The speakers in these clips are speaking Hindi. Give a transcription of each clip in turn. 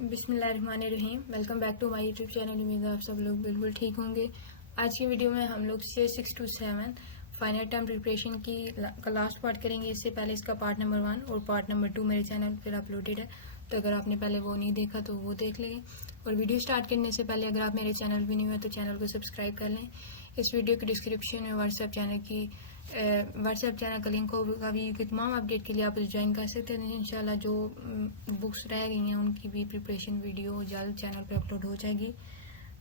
बिस्मिल्लाहिर्रहमानिर्रहीम। Welcome back to my YouTube channel. उम्मीद है आप सब लोग बिल्कुल ठीक होंगे। आज की वीडियो में हम लोग CS627 फाइनल टर्म प्रिपरेशन की का लास्ट पार्ट करेंगे। इससे पहले इसका पार्ट नंबर 1 और पार्ट नंबर 2 मेरे चैनल पर अपलोडेड है, तो अगर आपने पहले वो नहीं देखा तो वो देख लें। और वीडियो स्टार्ट करने से पहले अगर आप मेरे चैनल भी नहीं हुए तो चैनल को सब्सक्राइब कर लें। इस वीडियो के डिस्क्रिप्शन में व्हाट्सएप चैनल का लिंक होगा भी, कि तमाम अपडेट के लिए आप ज्वाइन कर सकते हैं। इंशाल्लाह जो बुक्स रह गई हैं उनकी भी प्रिपरेशन वीडियो जल्द चैनल पे अपलोड हो जाएगी।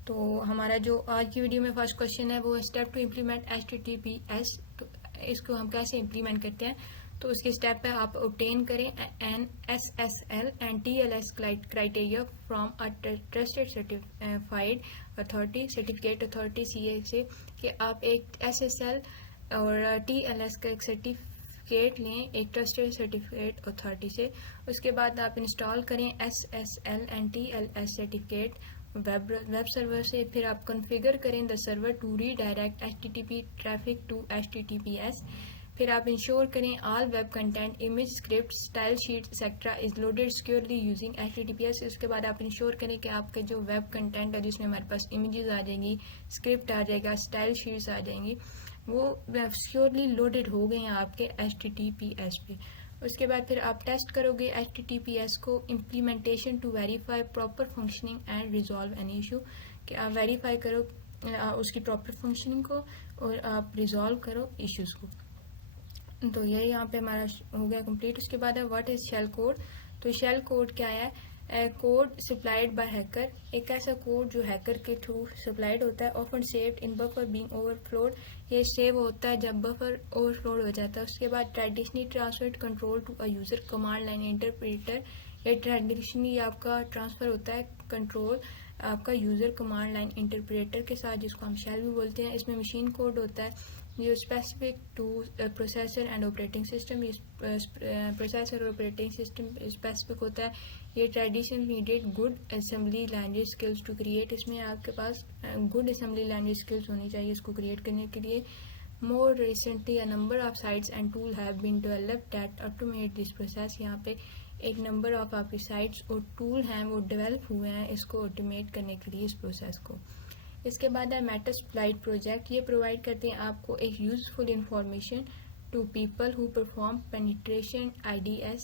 तो हमारा जो आज की वीडियो में फर्स्ट क्वेश्चन है वो है स्टेप टू इम्प्लीमेंट HTTPS। तो इसको हम कैसे इम्प्लीमेंट करते हैं, तो उसके स्टेप पे आप ऑब्टेन करें an SSL and TLS criteria from a trusted certified authority certificate authority CA से, कि आप एक SSL और TLS का एक सर्टिफिकेट लें एक ट्रस्टेड सर्टिफिकेट अथॉरिटी से। उसके बाद आप इंस्टॉल करें SSL and TLS certificate web server से। फिर आप कॉन्फ़िगर करें the server to redirect HTTP traffic to HTTPS। फिर आप इंश्योर करें all web content image script style sheet etcetera is loaded securely using HTTPS। उसके बाद आप इंश्योर करें कि आपके जो वेब कंटेंट है जिसमें हमारे पास इमेजेस आ जाएंगी, स्क्रिप्ट आ जाएगा, स्टाइल शीट्स आ जाएंगी, वो सिक्योरली लोडेड हो गए हैं आपके HTTPS पे। उसके बाद फिर आप टेस्ट करोगे HTTPS को implementation to verify proper functioning and resolve any issue, कि आप वेरीफाई करो उसकी प्रॉपर फंक्शनिंग को और आप रिजॉल्व करो इश्यूज को। तो ये यहाँ पे हमारा हो गया कंप्लीट। उसके बाद है व्हाट इज शेल कोड। तो शेल कोड क्या है? कोड सप्लाइड बाय हैकर, एक ऐसा कोड जो हैकर के थ्रू सप्लाइड होता है, often saved in buffer being overflowed, ये सेव होता है जब बफर ओवरफ्लोड हो जाता है। उसके बाद traditionally transfer control to a user command line interpreter, ये ट्रेडिशनली आपका ट्रांसफर होता है कंट्रोल आपका यूजर कमांड लाइन इंटरप्रेटर के साथ, जिसको हम शेल भी बोलते हैं। इसमें मशीन कोड होता है जो specific to processor and operating system, processor और ऑपरेटिंग सिस्टम स्पेसिफिक होता है। ये traditional needed good assembly language skills to create, इसमें आपके पास गुड असेंबली लैंग्वेज स्किल्स होनी चाहिए इसको क्रिएट करने के लिए। More recently a number of sites and tool have been developed that automate this process, यहाँ पे एक नंबर ऑफ आपकी साइट्स और टूल हैं वो डेवलप हुए हैं इसको ऑटोमेट करने के लिए इस प्रोसेस को। इसके बाद है मेटास्प्लाइट प्रोजेक्ट, ये प्रोवाइड करते हैं आपको एक useful information to people who perform penetration IDS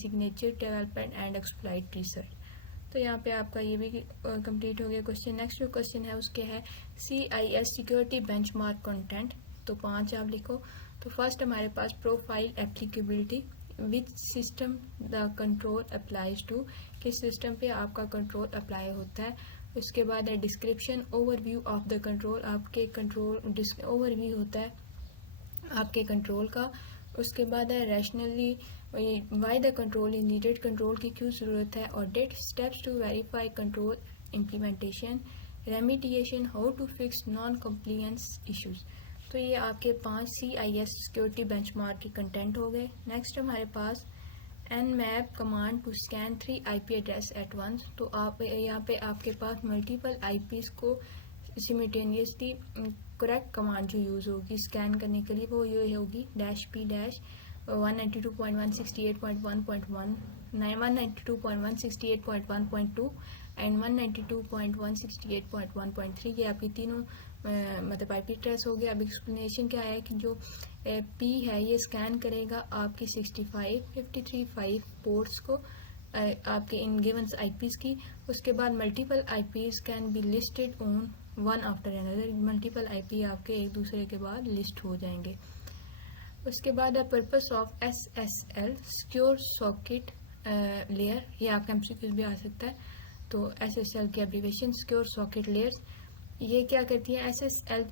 signature development and exploit research. तो यहाँ पे आपका ये भी कंप्लीट हो गया क्वेश्चन। नेक्स्ट जो क्वेश्चन है उसके है CIS सिक्योरिटी बेंचमार्क कंटेंट। तो 5 आप लिखो। तो फर्स्ट हमारे पास profile applicability, which system the control applies to, किस सिस्टम पे आपका कंट्रोल अप्लाई होता है। उसके बाद है description overview of the control, आपके कंट्रोल ओवरव्यू होता है आपके कंट्रोल का। उसके बाद है rationale why the control is needed, control की क्यों ज़रूरत है। Audit steps to verify control implementation, remediation, how to fix non compliance issues. तो ये आपके 5 CIS सिक्योरिटी बेंचमार्क के कंटेंट हो गए। नेक्स्ट हमारे पास nmap command to scan 3 IP address at once. तो आप यहाँ पे आपके पास मल्टीपल IPs को सिमिटेनियसली करेक्ट कमांड जो यूज़ होगी स्कैन करने के लिए वो ये होगी -P 192.168.1.1 192.168.1.2 एंड 192.168.1.3, ये आपकी तीनों मतलब IP एड्रेस हो गया। अब एक्सप्लेनेशन क्या है कि जो P है ये स्कैन करेगा आपकी 53 पोर्ट्स को आपके इन गिवन IPs की। उसके बाद multiple IPs can be listed on one after another, multiple IP आपके एक दूसरे के बाद लिस्ट हो जाएंगे। उसके बाद है purpose of SSL secure socket layer, ये आपका MCQ भी आ सकता है। तो SSL की एब्रीविएशन सिक्योर सॉकेट लेयर्स, ये क्या करती है? SSL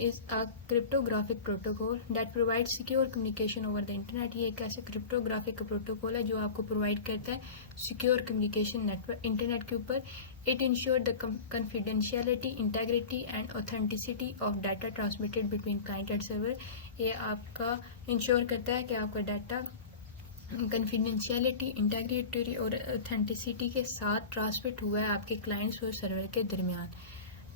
is a cryptographic protocol that provide secure communication over the internet. ये एक ऐसा क्रिप्टोग्राफिक प्रोटोकॉल है जो आपको प्रोवाइड करता है सिक्योर कम्युनिकेशन नेटवर्क इंटरनेट के ऊपर। It ensure the confidentiality, integrity and authenticity of data transmitted between client and server. ये आपका इंश्योर करता है कि आपका डाटा कॉन्फिडेंशियलिटी, इंटेग्रिटी और ऑथेंटिसिटी के साथ ट्रांसमिट हुआ है आपके क्लाइंट्स और सर्वर के दरमियान।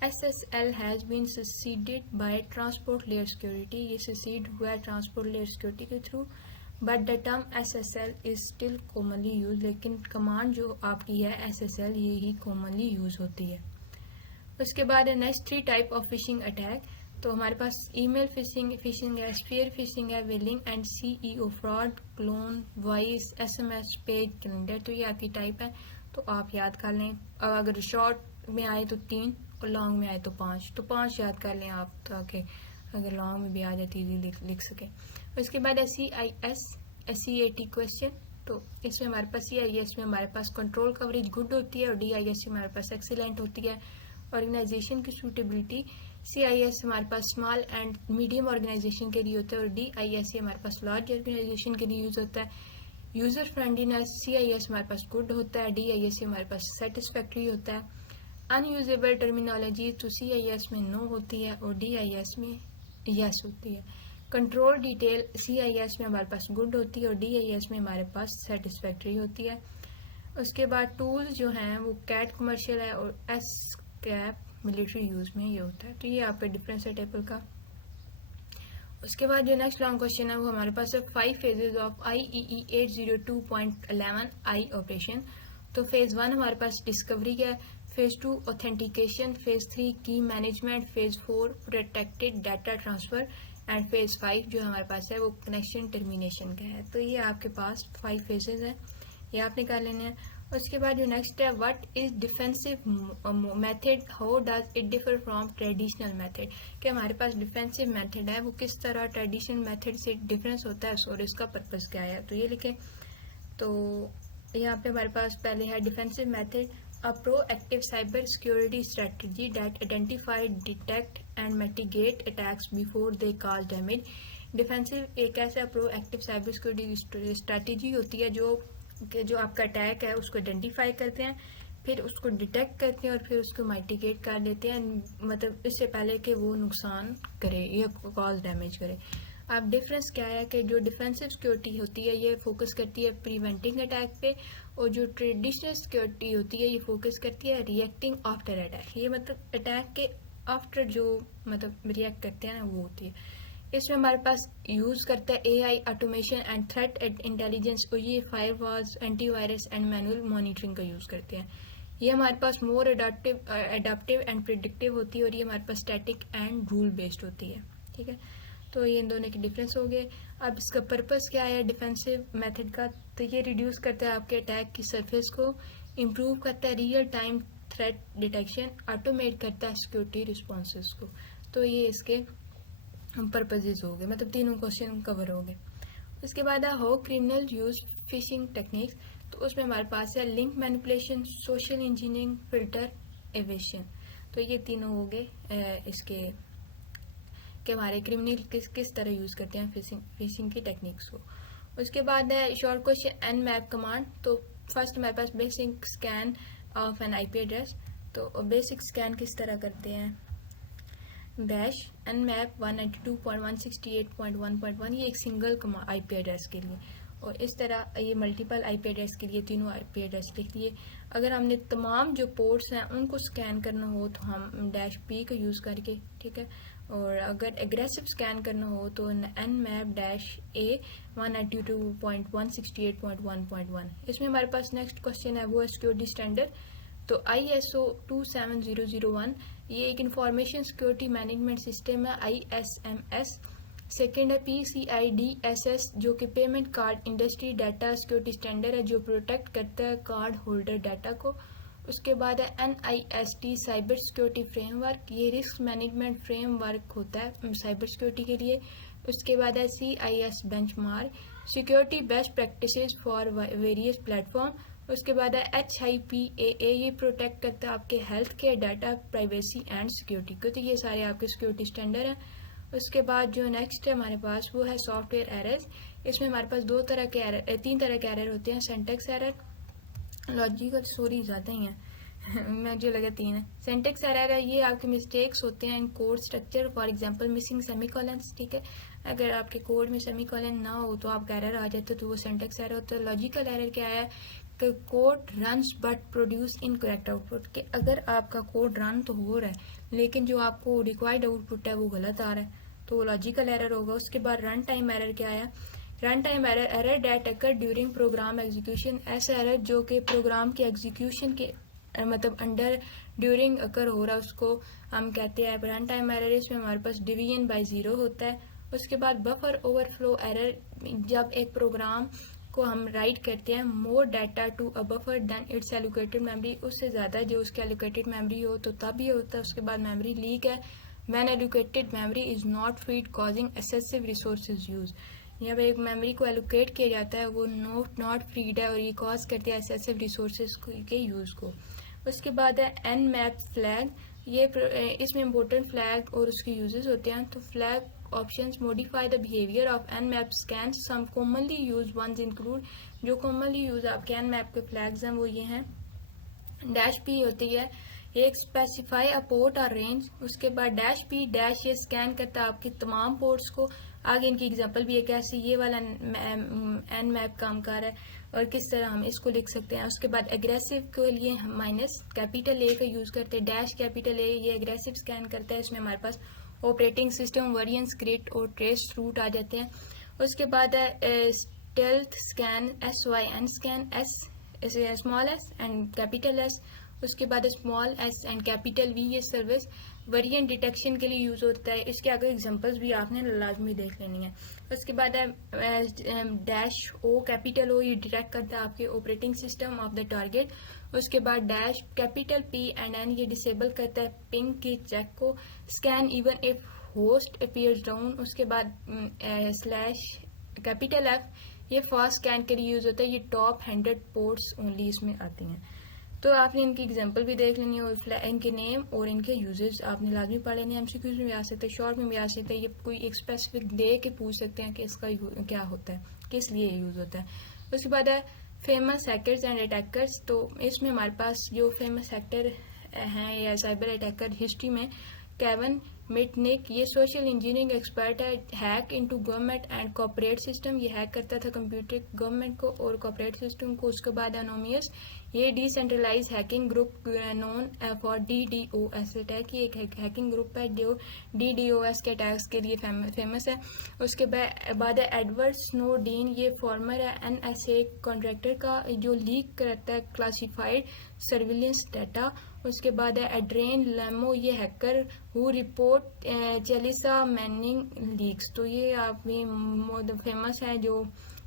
SSL has been succeeded by transport layer security, ये succeed हुआ है ट्रांसपोर्ट लेयर सिक्योरिटी के through. But the term SSL is still commonly use, लेकिन कमांड जो आपकी है SSL ये ही कॉमनली यूज होती है। उसके बाद next 3 type of phishing attack. तो हमारे पास ईमेल फिशिंग है, स्फीयर फिशिंग है, willing and CEO fraud, clone, voice, SMS, page calendar. तो ये आपकी टाइप है, तो आप याद कर लें। अगर शॉर्ट में आए तो 3 और लॉन्ग में आए तो 5, तो 5 याद कर लें आप, ताकि अगर लॉन्ग में भी आ जाती है लिख सकें। उसके बाद CIS SEAT क्वेश्चन। तो इसमें हमारे पास CIS में हमारे पास कंट्रोल कवरेज गुड होती है और DIS में हमारे पास एक्सीलेंट होती है। ऑर्गेनाइजेशन की सूटेबिलिटी, CIS हमारे पास स्मॉल एंड मीडियम ऑर्गेनाइजेशन के लिए होता है और DIS हमारे पास लार्ज ऑर्गेनाइजेशन के लिए यूज होता है। यूजर फ्रेंडलीनेस, CIS हमारे पास गुड होता है, DIS हमारे पास सेटिस्फैक्ट्री होता है। अनयूजेबल टर्मिनोलॉजी तो CIS में नो होती है और DIS में यस होती है। कंट्रोल डिटेल CIS में हमारे पास गुड होती है और DIS में हमारे पास सेटिस्फैक्ट्री होती है। उसके बाद टूल्स जो हैं वो कैट कमर्शियल है और SCAP मिलिट्री यूज में ये होता है। तो ये आपका डिफरेंस है टेबल का। उसके बाद जो नेक्स्ट लॉन्ग क्वेश्चन है वो हमारे पास है 5 phases of IEE 802.11 I operation. तो फेज 1 हमारे पास डिस्कवरी है, फेज 2 ऑथेंटिकेशन, फेज 3 की management, phase 4 protected data transfer and phase 5 जो हमारे पास है वो कनेक्शन टर्मिनेशन का है। तो ये आपके पास 5 फेजेस है, ये आपने कर लेने हैं। उसके बाद जो नेक्स्ट है, what is defensive method, how does it differ from traditional method. कि हमारे पास डिफेंसिव मेथड है वो किस तरह ट्रेडिशनल मेथड से डिफरेंस होता है और इसका पर्पस क्या है। तो ये लिखें। तो यहाँ पे हमारे पास पहले है defensive method, a proactive cyber security strategy that identify, detect and mitigate attacks before they cause damage. Defensive एक ऐसा प्रोएक्टिव साइबर सिक्योरिटी स्ट्रेटजी होती है जो आपका अटैक है उसको आइडेंटिफाई करते हैं, फिर उसको डिटेक्ट करते हैं और फिर उसको माइटिगेट कर देते हैं, मतलब इससे पहले कि वो नुकसान करे या कॉज डैमेज करे। अब डिफरेंस क्या है कि जो डिफेंसिव सिक्योरिटी होती है ये फोकस करती है प्रिवेंटिंग अटैक पे और जो ट्रेडिशनल सिक्योरिटी होती है ये फोकस करती है रिएक्टिंग आफ्टर अटैक। ये मतलब अटैक के आफ्टर जो मतलब रिएक्ट करते हैं ना वो होती है। इसमें हमारे पास यूज करता है AI automation and threat intelligence और ये firewalls, antivirus and manual monitoring का यूज करते हैं। ये हमारे पास मोर अडेप्टिव एंड प्रिडिक्टिव होती है और ये हमारे पास स्टैटिक एंड रूल बेस्ड होती है। ठीक है, तो ये इन दोनों के डिफरेंस हो गए। अब इसका पर्पस क्या है डिफेंसिव मेथड का, तो ये रिड्यूस करता है आपके अटैक की सरफेस को, इम्प्रूव करता है real time threat detection, automate करता है सिक्योरिटी रिस्पॉन्सेज को। तो ये इसके पर्पजेज हो गए, मतलब तीनों क्वेश्चन कवर हो गए। उसके बाद how criminal use fishing techniques. तो उसमें हमारे पास है link manipulation, social engineering, filter, aviation. तो ये तीनों हो गए इसके कि हमारे क्रिमिनल किस तरह यूज करते हैं फिशिंग की टेक्निक्स को। उसके बाद है शॉर्ट क्वेश्चन Nmap कमांड। तो फर्स्ट हमारे पास basic scan of an IP address. तो बेसिक स्कैन किस तरह करते हैं, बैश Nmap 192.168.1.1 ये एक सिंगल IP एड्रेस के लिए, और इस तरह ये मल्टीपल IP एड्रेस के लिए तीनों IP एड्रेस लिख दिए। अगर हमने तमाम जो पोर्ट्स हैं उनको स्कैन करना हो तो हम -P का यूज़ करके, ठीक है, और अगर एग्रेसिव स्कैन करना हो तो Nmap-A 192.168.1.1। इसमें हमारे पास नेक्स्ट क्वेश्चन है वो है सिक्योरिटी स्टैंडर्ड। तो ISO 27001 ये एक इंफॉर्मेशन सिक्योरिटी मैनेजमेंट सिस्टम है, ISMS। सेकेंड है PCI DSS जो कि payment card industry data security standard है जो प्रोटेक्ट करता है कार्ड होल्डर डाटा को। उसके बाद है NIST साइबर सिक्योरिटी फ्रेमवर्क, ये रिस्क मैनेजमेंट फ्रेमवर्क होता है साइबर सिक्योरिटी के लिए। उसके बाद है CIS benchmark, security best practices for various platform. उसके बाद है HIPAA, ये प्रोटेक्ट करता है आपके health care data, privacy and security को। तो ये सारे आपके सिक्योरिटी स्टैंडर्ड हैं। उसके बाद जो नेक्स्ट है हमारे पास वो है सॉफ्टवेयर एरर्स। इसमें हमारे पास तीन तरह के एरर होते हैं, सिंटैक्स एरर, लॉजिकल सॉरी ज़्यादा ही है मुझे लगा 3 है। सिंटैक्स एरर है, ये आपके मिस्टेक्स होते हैं in code structure, for example missing semicolons, ठीक है, अगर आपके कोड में सेमीकोलन ना हो तो आपका एरर आ जाता है, तो वो सिंटैक्स एरर होता है। लॉजिकल एरर क्या है कि code runs but produce incorrect output, कि अगर आपका कोड रन तो हो रहा है लेकिन जो आपको रिक्वायर्ड आउटपुट है वो गलत आ रहा है, तो वो लॉजिकल एरर होगा। उसके बाद रन टाइम एरर क्या है run time error that occur during program execution, ऐसा एरर जो कि प्रोग्राम के एग्जीक्यूशन के मतलब अंडर ड्यूरिंग अकर हो रहा है उसको हम कहते हैं रन टाइम एरर। इसमें हमारे पास डिवीजन बाय 0 होता है। उसके बाद बफर ओवरफ्लो एरर, जब एक प्रोग्राम को हम राइट करते हैं more data to a buffer then its allocated memory, उससे ज़्यादा जो उसकी एलोकेटेड मेमोरी हो तो तब ये होता है। उसके बाद मेमोरी लीक है, when allocated memory is not freed causing excessive resources use, जब एक मेमोरी को एलोकेट किया जाता है वो नॉट फ्रीड है और ये कॉज करते हैं एक्सेसिव रिसोर्सेज के यूज़ को। उसके बाद है एन मैप फ्लैग, ये इसमें इम्पोर्टेंट फ्लैग और उसके यूजेस होते हैं। तो flag options modify the behaviour of nmap scan, some commonly use ones include, जो कॉमनली यूज आपके एन मैप के फ्लैग्स हैं वो ये हैं। डैश पी होती है एक स्पेसिफाई अ पोर्ट और रेंज। उसके बाद डैश पी डैश ये स्कैन करता है आपके तमाम पोर्ट्स को। आगे इनकी एग्जांपल भी है कैसे ये वाला एन मैप काम कर रहा है और किस तरह हम इसको लिख सकते हैं। उसके बाद एग्रेसिव के लिए हम माइनस कैपिटल ए का यूज करते हैं, डैश कैपिटल ए ये एग्रेसिव स्कैन करता है। इसमें हमारे पास ऑपरेटिंग सिस्टम वेरिएंस ग्रिड और ट्रेस रूट आ जाते हैं। उसके बाद है stealth scan, SYN scan, S small S and capital S. उसके बाद small S and capital V, ये सर्विस वेरिएंट डिटेक्शन के लिए यूज होता है। इसके आगे एग्जांपल्स भी आपने लाजमी देख लेनी है। उसके बाद है डैश ओ कैपिटल ओ, ये डिटेक्ट करता है आपके operating system of the target. उसके बाद dash capital P and N, ये डिसेबल करता है पिंग की चेक को। Scan even if host appears down. उसके बाद स्लैश कैपिटल एफ, ये फास्ट स्कैन के लिए यूज होता है। ये टॉप 100 पोर्ट्स ओनली इसमें आती हैं। तो आपने इनकी एग्जांपल भी देख लेनी है और इनके नेम और इनके यूजेस आपने लाजमी पढ़ लेने हैं। एमसीक्यूज में भी आ सकते हैं, शॉर्ट में भी आ सकते हैं। ये कोई एक स्पेसिफिक दे के पूछ सकते हैं कि इसका क्या होता है, किस लिए यूज होता है। उसके बाद है फेमस हैकर्स एंड अटैकर्स। तो इसमें हमारे पास जो फेमस हैकर हैं या साइबर अटैकर हिस्ट्री में केविन मिटनिक, ये सोशल इंजीनियरिंग एक्सपर्ट है। Hack into government and corporate system, ये हैक करता था कंप्यूटर गवर्नमेंट को और कॉर्पोरेट सिस्टम को। उसके बाद एनोमियस, ये decentralise hacking group known for DDoS attack, ये एक हैकिंग ग्रुप है जो DDoS के अटैक्स के लिए फेमस है। उसके बाद है एडवर्ड स्नोडेन, ये फॉर्मर है NSA कॉन्ट्रैक्टर का जो लीक करता है क्लासिफाइड सर्विलेंस डाटा। उसके बाद है एड्रेन लेमो, ये hacker who report Chelsea Manning leaks, तो ये आप भी फेमस है जो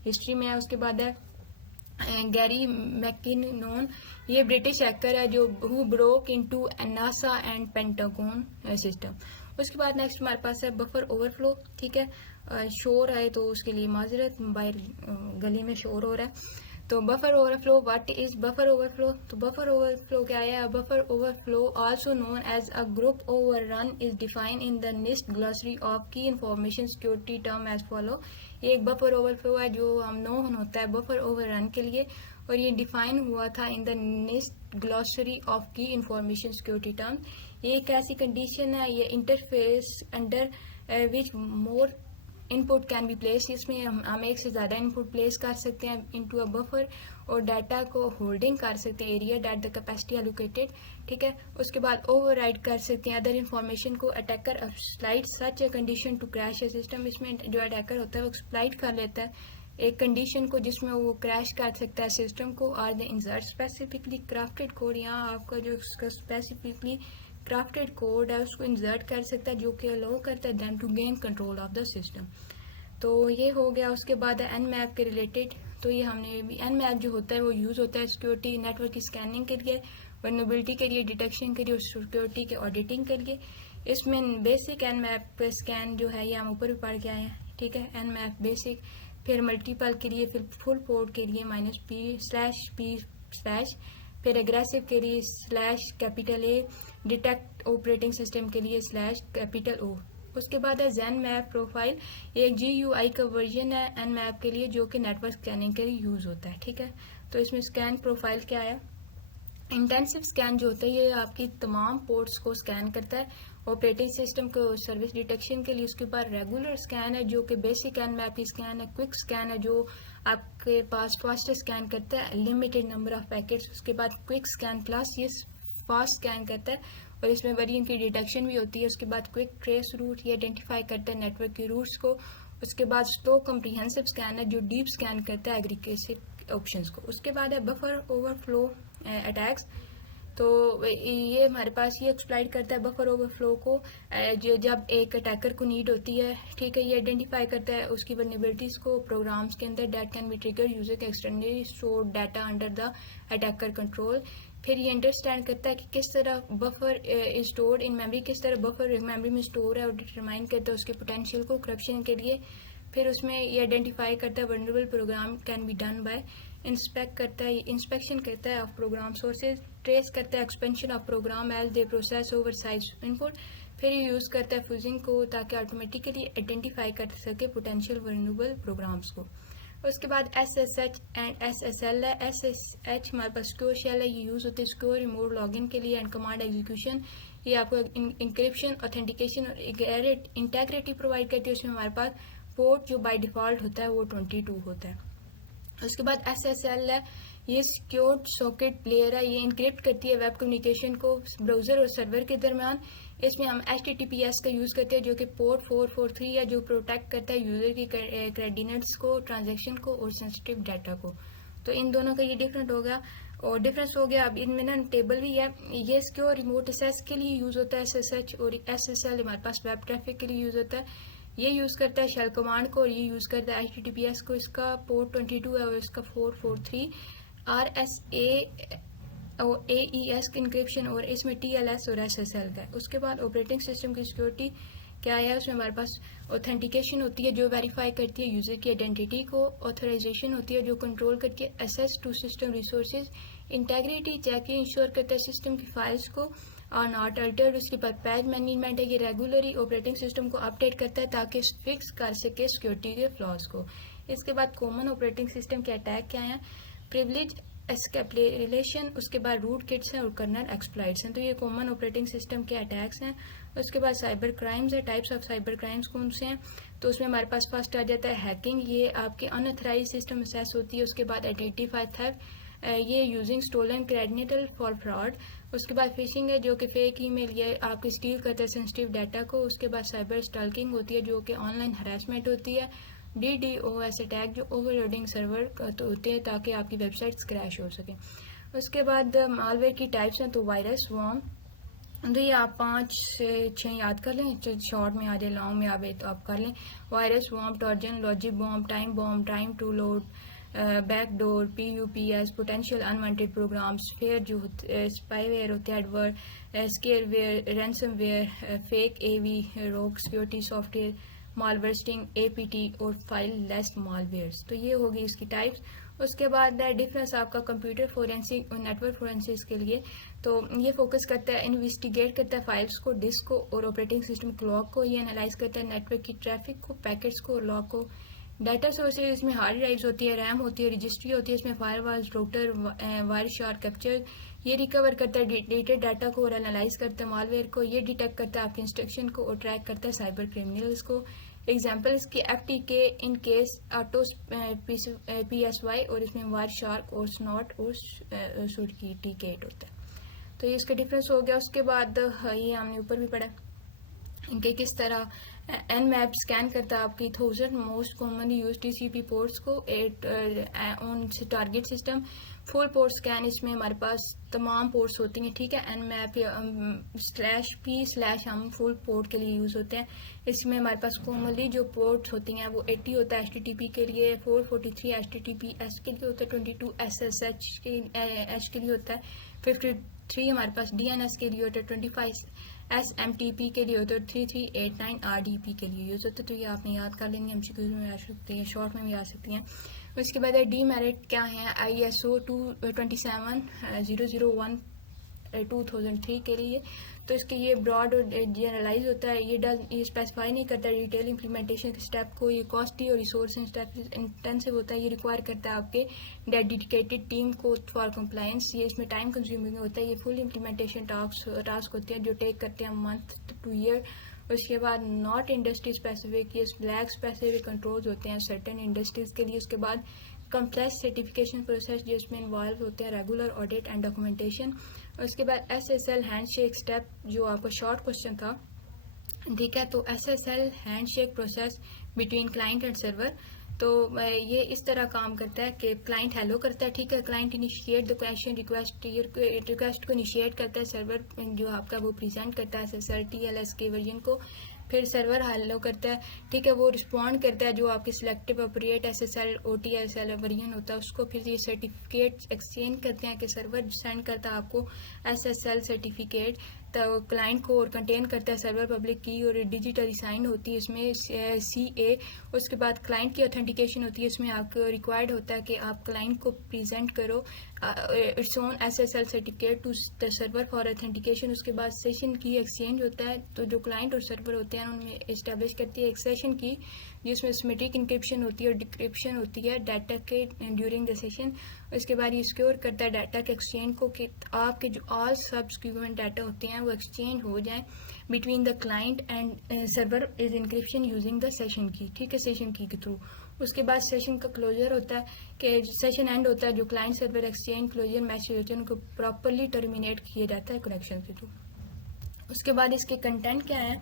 हिस्ट्री में है। उसके बाद है गैरी मैकिनोन, ये ब्रिटिश हैकर है जो who broke into NASA and pentagon system. उसके बाद नेक्स्ट हमारे पास है बफर ओवरफ्लो। ठीक है, शोर है तो उसके लिए माजरत, बाहर गली में शोर हो रहा है। तो buffer overflow, what is buffer overflow? तो बफर ओवरफ्लो क्या है? Buffer overflow also known as a group overrun is defined in the NIST glossary of key information security term as follow. ये एक बफर ओवरफ्लो है जो हम नोन होता है बफर ओवररन के लिए और ये डिफाइन हुआ था इन the NIST glossary of key information security term. ये एक ऐसी कंडीशन है, ये interface under which more input can be place, इसमें हम एक से ज़्यादा इनपुट प्लेस कर सकते हैं इनटू अ बफर और डाटा को होल्डिंग कर सकते हैं area that the capacity allocated. ठीक है, उसके बाद ओवरराइड कर सकते हैं अदर इन्फॉर्मेशन को। Attacker exploit such a condition to crash a system, इसमें जो अटैकर होता है वो एक्सप्लॉइट कर लेता है एक कंडीशन को जिसमें वो क्रैश कर सकता है सिस्टम को। Or the insert specifically crafted code, यहाँ आपका जो स्पेसिफिकली क्राफ्टेड कोड है उसको इंसर्ट कर सकता है जो कि अलाउ करता है them to gain control of the system. तो ये हो गया। उसके बाद है एनमैप के रिलेटेड। तो ये हमने एनमैप जो होता है वो यूज़ होता है सिक्योरिटी नेटवर्क की स्कैनिंग के लिए, वल्नरेबिलिटी के लिए, डिटेक्शन के लिए और सिक्योरिटी के ऑडिटिंग के लिए। इसमें बेसिक एनमैप स्कैन जो है ये हम ऊपर भी पढ़ के आए हैं। ठीक है, एनमैप बेसिक, फिर मल्टीपल के लिए, फिर फुल पोर्ट के लिए -P/P/, फिर एग्रेसिव के लिए /A, डिटेक्ट ऑपरेटिंग सिस्टम के लिए /O। उसके बाद है ज़ेन मैप प्रोफाइल, एक GUI का वर्जन है एन मैप के लिए जो कि नेटवर्क स्कैनिंग के लिए यूज़ होता है। ठीक है, तो इसमें स्कैन प्रोफाइल क्या है? इंटेंसिव स्कैन जो होता है ये आपकी तमाम पोर्ट्स को स्कैन करता है ऑपरेटिंग सिस्टम को सर्विस डिटेक्शन के लिए। उसके बाद रेगुलर स्कैन है जो कि बेसिक एन मैप की स्कैन है। क्विक स्कैन है जो आपके पास फास्ट स्कैन करता है लिमिटेड नंबर ऑफ पैकेट्स। उसके बाद क्विक स्कैन प्लस, ये फास्ट स्कैन करता है और इसमें वेरिएंट की डिटेक्शन भी होती है। उसके बाद क्विक ट्रेस रूट, ये आइडेंटिफाई करता है नेटवर्क की रूट्स को उसके बाद स्लो कम्प्रीहेंसिव स्कैन है जो डीप स्कैन करता है एग्रीगेटेड ऑप्शंस को। उसके बाद है बफर ओवरफ्लो अटैक्स, तो ये हमारे पास ये एक्सप्लॉइट करता है बफर ओवरफ्लो को, जो जब एक अटैकर को नीड होती है, ठीक है, ये आइडेंटिफाई करता है उसकी वल्नरेबिलिटीज को प्रोग्राम्स के अंदर that can be trigger user के externally stored data under the attacker control. फिर ये अंडरस्टैंड करता है कि किस तरह buffer is stored in memory, किस तरह बफर मेमोरी में स्टोर है, और डिटरमाइन करता है उसके पोटेंशियल को करप्शन के लिए। फिर उसमें ये आइडेंटिफाई करता है vulnerable program can be done by, inspect करता है, इंस्पेक्शन करता है ऑफ प्रोग्राम सोर्सेज, ट्रेस करता है expansion of program as they process over size input. फिर ये यूज़ करता है फ्यूजिंग को ताकि ऑटोमेटिकली आइडेंटिफाई कर सके पोटेंशियल वल्नरेबल प्रोग्राम्स को। उसके बाद SSH एंड SSL है। SSH हमारे पास सिक्योर शेल है, ये यूज़ होती है सिक्योर रिमोट लॉगिन के लिए एंड कमांड एग्जीक्यूशन। ये आपको इंक्रिप्शन, ऑथेंटिकेशन और इंटेग्रिटी प्रोवाइड करती है। उसमें हमारे पास पोर्ट जो बाय डिफ़ॉल्ट होता है वो 22 होता है। उसके बाद SSL है, ये सिक्योर्ड सॉकेट लेयर है, ये इंक्रिप्ट करती है वेब कम्युनिकेशन को ब्राउज़र और सर्वर के दरमियान। इसमें हम HTTPS का यूज़ करते हैं जो कि पोर्ट 443 है, जो प्रोटेक्ट करता है यूज़र की क्रेडिनेट्स को, ट्रांजैक्शन को और सेंसिटिव डाटा को। तो इन दोनों का ये डिफरेंट हो गया और डिफरेंस हो गया। अब इनमें ना टेबल भी है। ये सिक्योर रिमोट एक्सेस के लिए यूज़ होता है SSH, और SSL हमारे पास वेब ट्रैफिक के लिए यूज़ होता है। ये यूज़ करता है शेल कमांड को और ये यूज़ करता है HTTPS को। इसका पोर्ट 22 है और इसका 443। RSA और AES इंक्रिप्शन और इसमें TLS और SSL का है। उसके बाद ऑपरेटिंग सिस्टम की सिक्योरिटी क्या है, उसमें हमारे पास ऑथेंटिकेशन होती है जो वेरीफाई करती है यूज़र की आइडेंटिटी को, ऑथराइजेशन होती है जो कंट्रोल करती है access to system resources, integrity check ensure करता है सिस्टम की फाइल्स को और नॉट अल्टर्ड। उसके बाद पैच मैनेजमेंट है, ये रेगुलरली ऑपरेटिंग सिस्टम को अपडेट करता है ताकि फिक्स कर सके सिक्योरिटी के फ्लॉज को। इसके बाद कॉमन ऑपरेटिंग सिस्टम के अटैक क्या हैं, प्रिविलेज एस्केपलेशन, उसके बाद रूट किट्स हैं और कर्नल एक्सप्लॉइट्स हैं। तो ये कॉमन ऑपरेटिंग सिस्टम के अटैक्स हैं। उसके बाद साइबर क्राइम्स है, टाइप्स ऑफ साइबर क्राइम्स कौन से हैं, तो उसमें हमारे पास फर्स्ट आ जाता है हैकिंग, ये आपके अनऑथराइज्ड सिस्टम एक्सेस होती है। उसके बाद आइडेंटिफाई थेफ्ट, ये यूजिंग स्टोलन क्रेडिनेटल फॉर फ्रॉड। उसके बाद फिशिंग है जो कि फेक ईमेल ये आपके स्टील करता है सेंसिटिव डाटा को। उसके बाद साइबर स्टॉकिंग होती है जो कि ऑनलाइन हरासमेंट होती है। DDoS अटैक जो ओवरलोडिंग सर्वर तो होते हैं ताकि आपकी वेबसाइट्स क्रैश हो सके। उसके बाद मालवेयर की टाइप्स हैं, तो वायरस, वॉर्म, तो ये आप 5 से 6 याद कर लें, शॉर्ट में आ जाए, लॉन्ग में आवे तो आप कर लें। Virus, worm, trojan, logic bomb, time to load, backdoor, PUPS, potential unwanted programs, fair जो स्पाईवेयर होते हैं, adware, scareware, ransomware, fake AV, rogue security software, malvertising, APT और फाइल लेस मालवेयर्स। तो ये होगी इसकी टाइप्स। उसके बाद डिफरेंस आपका कंप्यूटर फोरेंसिक और नेटवर्क फोरेंसिक्स के लिए, तो ये फोकस करता है, इन्वेस्टिगेट करता है फाइल्स को, डिस्क को और ऑपरेटिंग सिस्टम क्लॉक को। ये एनालाइज करता है नेटवर्क की ट्रैफिक को, पैकेट्स को और लॉग को। डाटा सोर्सेज, इसमें हार्ड ड्राइव्स होती है, रैम होती है, रजिस्ट्री होती है, इसमें firewalls, router, wire shard capture. ये रिकवर करता है डेटेड डाटा को और एनालाइज करता है मालवेयर को। ये डिटेक्ट करता है आपके इंस्ट्रक्शन को और ट्रैक करता है साइबर क्रिमिनल्स को। एग्जाम्पल्स की FTK, in case, auto PSY और इसमें वायर शार्क और स्नॉट और सूट की TK8 होता है। तो ये इसका डिफरेंस हो गया। उसके बाद ये हमने ऊपर भी पढ़ा इनके किस तरह Nmap स्कैन करता है आपकी 1000 most commonly use TCP ports को on target system. Full port scan, इसमें हमारे पास तमाम पोर्ट्स होती हैं, ठीक है। Nmap /P/ हम फुल पोर्ट के लिए यूज़ होते हैं। इसमें हमारे पास कॉमनली जो पोर्ट्स होती हैं वो 80 होता है HTTP के लिए, 443 HTTPS के लिए होता है, 22 SSH के लिए होता है, 53 हमारे पास DNS के लिए होता है, 25 SMTP के लिए होता है, 3389 RDP के लिए यूज़ होता है। तो ये आपने याद कर लेंगे, MCQ में आ सकती हैं, शॉर्ट में भी आ सकती हैं। उसके बाद डीमेरिट क्या है, ISO 27001 2003 के लिए, तो इसके ये ब्रॉड और जनरलाइज होता है। ये स्पेसिफाई नहीं करता डिटेल इम्प्लीमेंटेशन स्टेप को। ये कॉस्टली और रिसोर्स इंटेंसिव होता है। ये रिक्वायर करता है आपके डेडिकेटेड टीम को फॉर कंप्लायंस। ये इसमें टाइम कंज्यूमिंग होता है। ये फुल इम्प्लीमेंटेशन टास्क होते हैं जो टेक करते हैं मंथ टू ईयर। उसके बाद नॉट इंडस्ट्री स्पेसिफिक, ये ब्लैक स्पेसिफिक कंट्रोल्स होते हैं सर्टेन इंडस्ट्रीज के लिए। उसके बाद कम्प्लेक्स सर्टिफिकेशन प्रोसेस जिसमें इन्वॉल्व होते हैं रेगुलर ऑडिट एंड डॉक्यूमेंटेशन। उसके बाद SSL हैंडशेक स्टेप जो आपका शॉर्ट क्वेश्चन था, ठीक है। तो SSL handshake process between client and server. तो ये इस तरह काम करता है कि क्लाइंट हेलो करता है, ठीक है, client initiate the question request को इनिशिएट करता है, सर्वर जो आपका वो प्रेजेंट करता है SSL TLS के वर्जन को, फिर सर्वर हेलो करता है, ठीक है, वो रिस्पॉन्ड करता है जो आपके selective appropriate SSL OTSL version होता है उसको, फिर ये सर्टिफिकेट एक्सचेंज करते हैं कि सर्वर सेंड करता है आपको SSL सर्टिफिकेट तो क्लाइंट को, और कंटेन करता है सर्वर पब्लिक की और डिजिटली साइन होती है इसमें CA। उसके बाद क्लाइंट की ऑथेंटिकेशन होती है, इसमें आपको रिक्वायर्ड होता है कि आप क्लाइंट को प्रेजेंट करो its own SSL certificate to the server for authentication. उसके बाद सेशन की एक्सचेंज होता है, तो जो क्लाइंट और सर्वर होते हैं उनमें इस्टेब्लिश करती है एक सेशन की जिसमें सिमेट्रिक इंक्रिप्शन होती है और डिक्रिप्शन होती है डाटा के ड्यूरिंग द सेशन। उसके बाद ये सिक्योर करता है डाटा के एक्सचेंज को कि आपके जो ऑल सब्सिक्वेंट डाटा होते हैं वो एक्सचेंज हो जाए between the client and server is encryption using the session की, ठीक है, सेशन की के थ्रू। उसके बाद सेशन का क्लोजर होता है कि सेशन एंड होता है, जो client server exchange closure message होते हैं उनको प्रॉपरली टर्मिनेट किया जाता है कनेक्शन के थ्रू। उसके बाद इसके कंटेंट क्या है,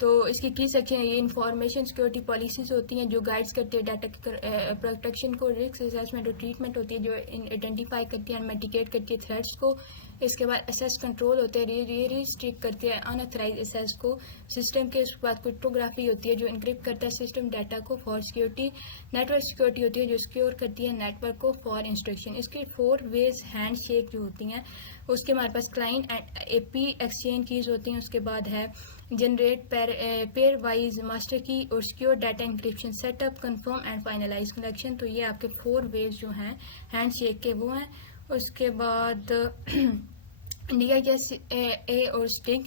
तो इसकी की सेक्शन ये इंफॉर्मेशन सिक्योरिटी पॉलिसीज होती हैं जो गाइड्स करती है डाटा प्रोटेक्शन को, रिस्क असेसमेंट और ट्रीटमेंट होती है जो आइडेंटिफाई करती है, मेडिकेट करती है थ्रेट्स को। इसके बाद एसेस कंट्रोल होते हैं, रिस्ट्रिक्ट करते हैं अनऑथराइज एसेस को सिस्टम के। उसके बाद क्रिप्टोग्राफी होती है जो इनक्रिप्ट करता है सिस्टम डाटा को फॉर सिक्योरिटी। नेटवर्क सिक्योरिटी होती है जो सिक्योर करती है नेटवर्क को फॉर इंस्ट्रक्शन। इसके 4 वेज हैंड शेक जो होती हैं। उसके हमारे पास client and AP exchange keys होती हैं। उसके बाद है generate pair wise master key और secure data encryption setup confirm and finalize connection. तो ये आपके 4 वेज जो हैं हैंड शेक के वो हैं। उसके बाद DISA और स्टिग,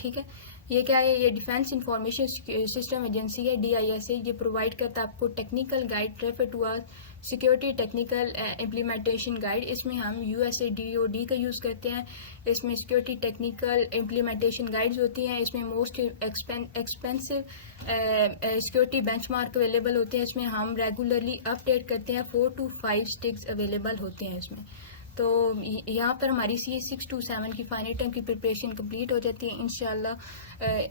ठीक है, ये क्या है, ये डिफेंस इंफॉर्मेशन सिस्टम एजेंसी है DISA। ये प्रोवाइड करता है आपको technical guide refer to our security technical implementation guide. इसमें हम USA DOD का यूज़ करते हैं। इसमें सिक्योरिटी टेक्निकल इम्प्लीमेंटेशन गाइड्स होती हैं। इसमें most expensive security benchmark available होते हैं। इसमें हम रेगुलरली अपडेट करते हैं, 4 to 5 स्टिक्स अवेलेबल होते हैं इसमें। तो यहाँ पर हमारी CA 6 to 7 की फाइनल टर्म की प्रिपरेशन कंप्लीट हो जाती है। इंशाल्लाह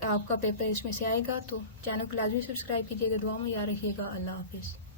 आपका पेपर इसमें से आएगा। तो चैनल को लाजमी सब्सक्राइब कीजिएगा, दुआ में याद रखिएगा। अल्लाह हाफिज़।